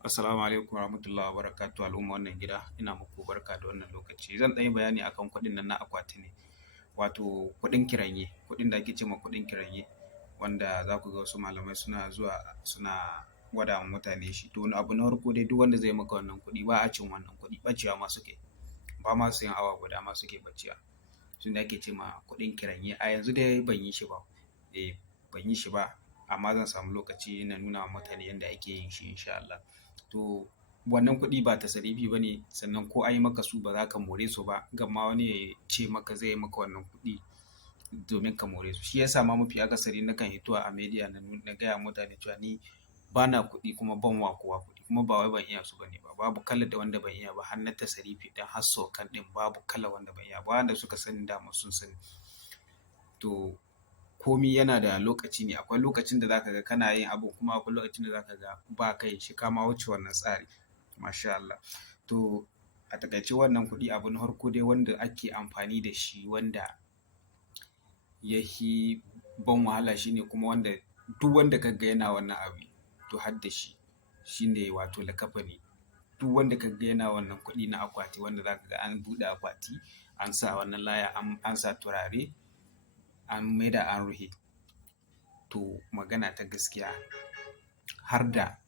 Assalamu alaikum warahmatullahi wabarakatuh al'umma wannan gida ina muku barka da wannan lokaci zan ɗan yi bayani akan kuɗin nan na akwati ne wato kuɗin kiranye kuɗin da ake ce ma kuɗin kiranye wanda za ku ga wasu malamai suna zuwa suna gwada wa mutane shi to abu na farko dai duk wanda zai maka wannan kuɗi ba a cin wannan kuɗi ɓacewa ma suke ba ma su yin awa guda ma suke ɓacewa sun da ake ce ma kuɗin kiranye a yanzu dai ban yi shi ba ban yi shi ba amma zan samu lokaci na nuna wa mutane yadda ake yin shi insha Allah. To wannan kuɗi ba tasarifi ba ne sannan ko an yi maka su ba za ka more su ba gama wani ya ce maka zai yi maka wannan kuɗi domin ka more su shi yasa ma mafi akasari nakan hito a media na gaya mutane cewa ni ba na kuɗi kuma ban wa kowa kuɗi kuma ba wai ban iya su bane ba babu kala da wanda ban iya ba har na tasarifi dan har saukan ɗin babu kala wanda ban iya ba wanda suka sani dama sun sani. To komi yana da lokaci ne akwai lokacin da zaka ga kana yin abu kuma akwai lokacin da zaka ga ba kai shi kama wuce wannan tsari masha Allah. To a takaice wannan kuɗi abu na farko dai wanda ake amfani da shi wanda yahi ban wahala shine kuma wanda duk wanda ka ga yana wannan abu to har da shi shine wato likafani duk wanda ka ga yana wannan kuɗi na akwati wanda zaka ga an buɗe akwati an sa wannan laya an sa turare an maida an rufe to magana ta gaskiya har da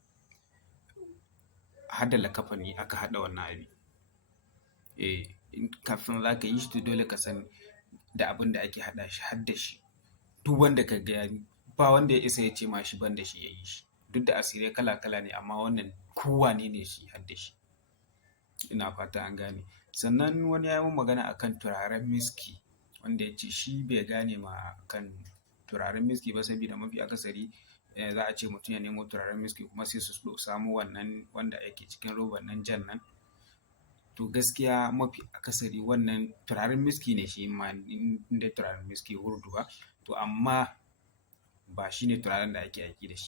likafani aka haɗa wannan abin kafin za ka yi shi to dole ka san da abin da ake haɗa shi har da shi duk wanda ka ga ba wanda ya isa ya ce ma shi ban da shi ya yi shi duk da asirai kala kala ne amma wannan kowane ne shi har da shi ina fata an gane. Sannan wani ya yi min magana akan turaren miski wanda ya ce shi bai gane ma kan turaren miski ba saboda mafi akasari za a ce mutum ya nemo turaren miski kuma sai su samu wannan wanda yake cikin roban nan jan nan to gaskiya mafi akasari wannan turaren miski ne shi ma inda turaren miski hurdu ba to amma ba shine turaren da ake aiki da shi